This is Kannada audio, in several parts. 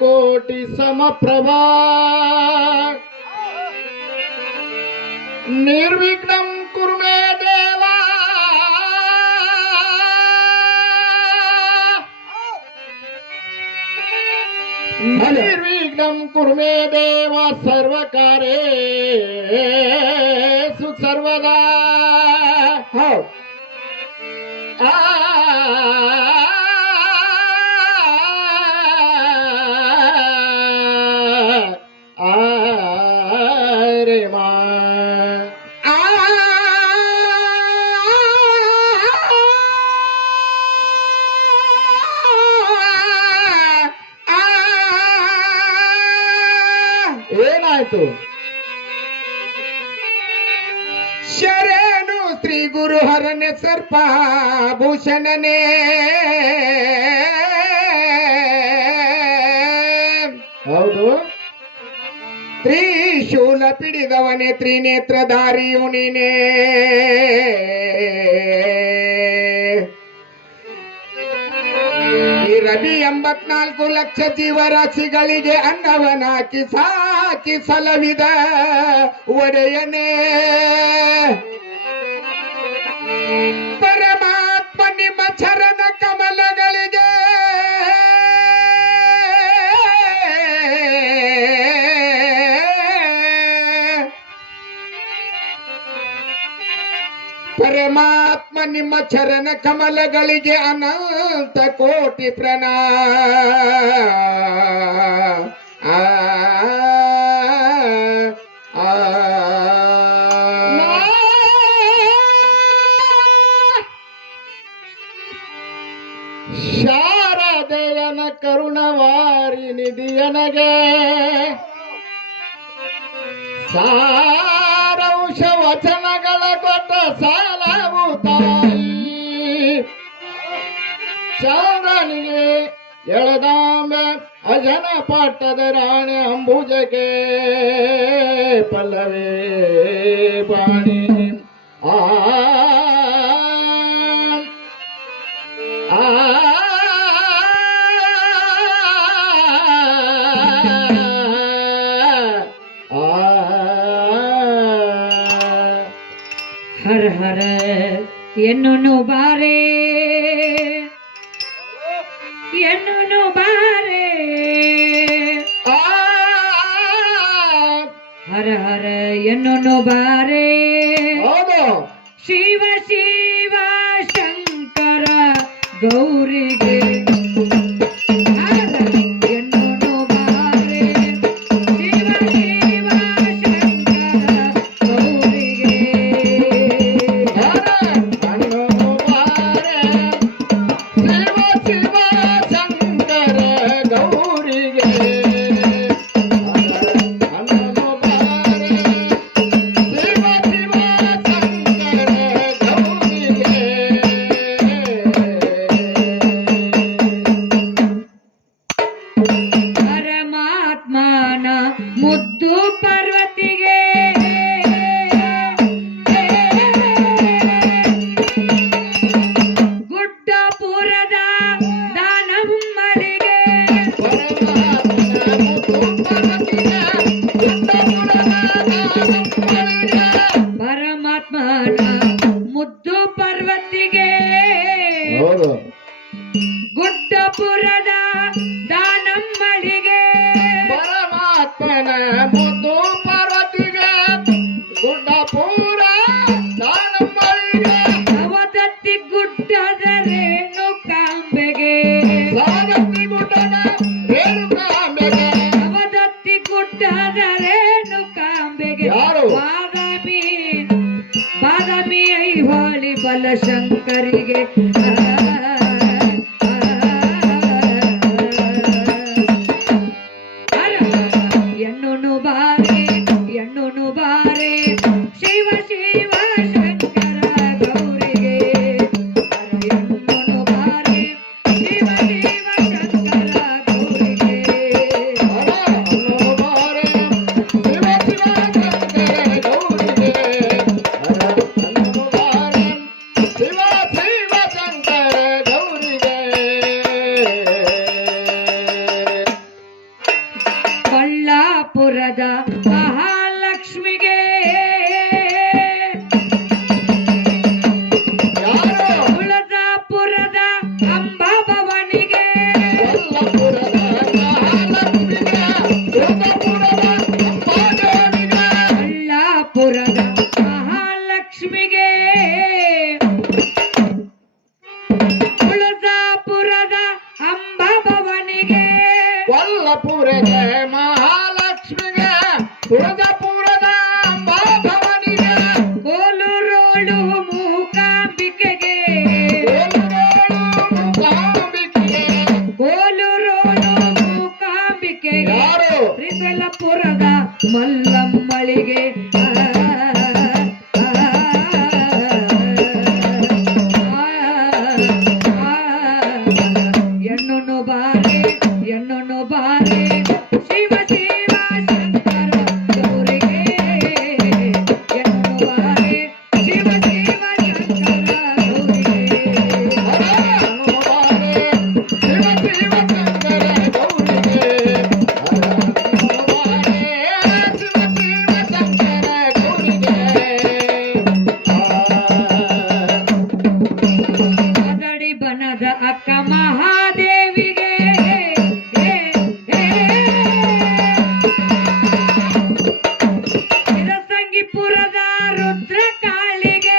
ಕೋಟಿ ಸಮಪ್ರಭಾ ನಿರ್ವಿಘ್ನಂ ಕುರು ಮೇ ದೇವ ನಿರ್ವಿಘ್ನಂ ಕುರು ಮೇ ದೇವ ಸರ್ವಕಾರ್ಯೇಷು ಸರ್ವದಾ ಏನಾಯ್ತು? ಶರಣು ಶ್ರೀ ಗುರು ಹರನೆ ಸರ್ಪಾಭೂಷಣನೇ ಹೌದು. ತ್ರಿಶೂಲ ಪಿಡಿದವನೇ ತ್ರಿನೇತ್ರಧಾರಿಯು ನೀನೇ. ಈ ರವಿ 84 ಲಕ್ಷ ಜೀವರಾಶಿಗಳಿಗೆ ಅನ್ನವನಾಕಿ ಸಾಕಿ ಸಲವಿದ ಒಡೆಯನೇ ಪರಮಾತ್ಮ ನಿಮ್ಮ ಚರಣ ಕಮಲಗಳಿಗೆ ಪರಮಾತ್ಮ ನಿಮ್ಮ ಚರಣ ಕಮಲಗಳಿಗೆ ಅನಂತ ಕೋಟಿ ಶಾರದೆಯನ ಕರುಣವಾರಿ ನಿಧಿಯನಗೆ ಸಾರಾಂಶ ವಚನಗಳ ಕೊಟ್ಟ ಸಾಲವು ತಾಯಿ ಚಂದ್ರನಿಗೆ ಎಳೆದಾಂಬೆ ಅಜನ ಪಟ್ಟದ ರಾಣಿ ಅಂಬುಜಕ್ಕೆ ಪಲ್ಲವೇ ಬಾಣಿ ಆ ಹರ ಹರ ಎನ್ನು ಬಾರೆ ಎನ್ನು ಬಾರೆ ಹರ ಹರ ಎನ್ನು ಬಾರೆ ಶಿವ ಶಿವ ಶಂಕರ ಗೌರಿಗೆ ಮುದ್ದು ಪಾರ್ವತಿಗೆ ಗುಡ್ಡಪುರದ ದಾನಮ್ಮಳಿಗೆ ಪರಮಾತ್ಮನ ಮುದ್ದು ಪಾರ್ವತಿಗೆ ಗುಡ್ಡಪುರದ ದಾನಮ್ಮಳಿಗೆ ಮುದ್ದು ಪಾರ್ವತಿಗೆ ಗುಡ್ಡಪುರ ದಾನಮ್ಮಳಿಗೆ ಅವದತ್ತಿ ಗುಡ್ಡದ ರೇಣುಕಾಂಬೆಗೆ ಅವದತ್ತಿ ಗುಡ್ಡದ ರೇಣುಕಾಂಬೆಗೆ ಅವದತ್ತಿ ಗುಡ್ಡದ ರೇಣುಕಾಂಬೆಗೆ ಯಾರು ಬಾದಾಮಿ ಐಹೊಳಿ ಬಲಶಂಕರಿಗೆ ಎಣ್ಣು ಬಾರೆ ಶಿವ ಶಿವ ಶಂಕರ ಗೌರಿಗೆ ಎಣ್ಣು ಬಾರೆ ಶಿವ ಶಿವ ಶಂಕರ ಗೌರಿಗೆ ಶಿವ ಶಿವ ಶಂಕರ ಕೊಲ್ಲಪುರದ ಮಹಾಲಕ್ಷ್ಮಿಗೆ ತುಳಜಾಪುರದ ಅಂಬಾಭವನಿಗೆ ಕೊಲ್ಲಪುರದ ಮಹಾಲಕ್ಷ್ಮಿಗೆ ತುಳಜಾಪುರದ ಅಂಬಾಭವನಿಗೆ ಕೋಲೂರೋಳು ಮೂಕಾಂಬಿಕೆಗೆ ಕೋಲೂರೋಳು ಮೂಕಾಂಬಿಕೆಗೆ ಯಾರು ತ್ರಿಶೂಲಪುರದ ಮಲ್ಲಮ್ಮಳಿಗೆ ಎಣ್ಣೊಣ್ಣು ಬಾರೆ ಎಣ್ಣೊಣ್ಣು ಬಾರೆ ಶಿವ ಶಿವ ಶಂಕರ ಗೌರಿಗೆ ಎಣ್ಣೊಣ್ಣು ಬಾರೆ ಶಿವ ಶಿವ ಶಂಕರ ಗೌರಿಗೆ ಅದಡಿ ಬನದ ಅಕ್ಕ ಮಹಾದೇವಿಗೆ ಸಂಗಿಪುರದ ರುದ್ರಕಾಳಿಗೆ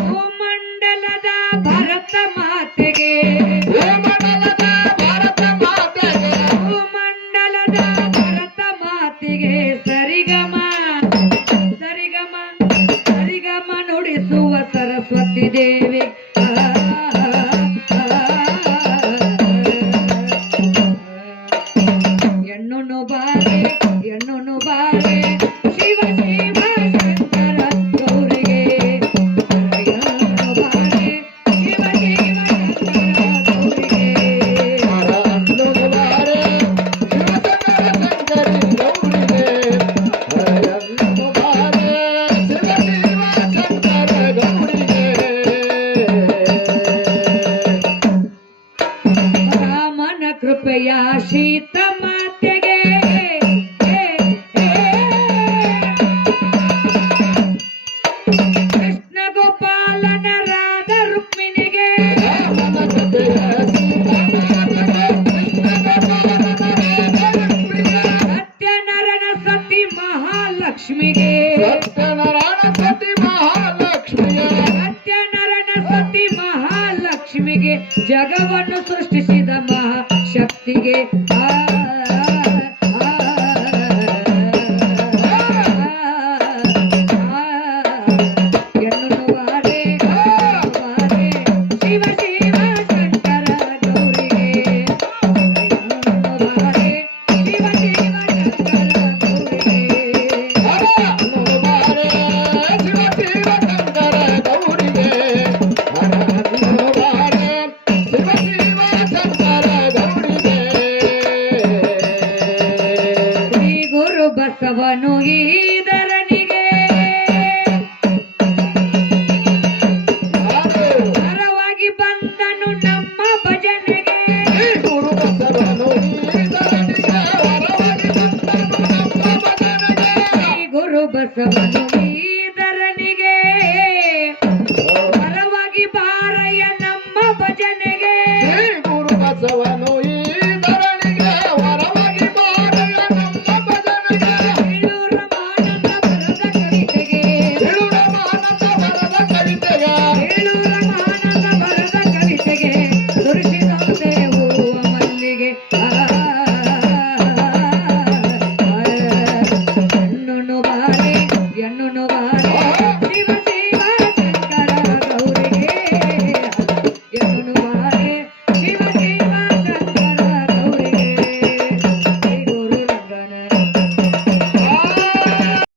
ಭೂಮಂಡಲದ ಭರತ ಮಾತೆಗೆ ಭೂಮಂಡಲದ ಭರತ ಮಾತೆಗೆ ಸರಿಗಮ ಸರಿಗಮ ಸರಿಗಮ ನುಡಿಸುವ ಸರಸ್ವತಿ ದೇವಿ ಎಣ್ಣೊಣ್ಣು ಬಾರೆ ಎಣ್ಣೊಣ್ಣು ಬಾರೆ ಶಿವ ಶಿವ ಶಂಕರ ಗೌರಿಗೆ ಎಣ್ಣೊಣ್ಣು ಬಾರೆ ಶಿವ ಶಿವ ಶಂಕರ ಗೌರಿಗೆ ರಾಮನ ಕೃಪೆಯ ಶೀತ ಮಾತೆಗೆ ಕೃಷ್ಣ ಗೋಪಾಲನ ರಾಧ ರುಕ್ಮಿಣಿಗೆ ಸತ್ಯನಾರಾಯಣ ಸತಿ ಮಹಾಲಕ್ಷ್ಮಿಗೆ ಸತ್ಯನಾರಾಯಣ ಸತಿ ಮಹಾಲಕ್ಷ್ಮಿಗೆ ಸತ್ಯನಾರಾಯಣ ಸತಿ ಮಹಾಲಕ್ಷ್ಮಿಗೆ ಜಗವನ್ನು ಸೃಷ್ಟಿಸಿದ ಮಹಾಶಕ್ತಿಗೆ ಎಣ್ಣೊಣ್ಣು ಬಾರೆ ಶಿವ ಶಿವ ಶಂಕರ ಗೌರಿಗೆ ಎಣ್ಣೊಣ್ಣು ಬಾರೆ ಶಿವ ಶಿವ ಶಂಕರ ಗೌರಿಗೆ ಶ್ರೀ ಗುರು ಬಸವನು ಈ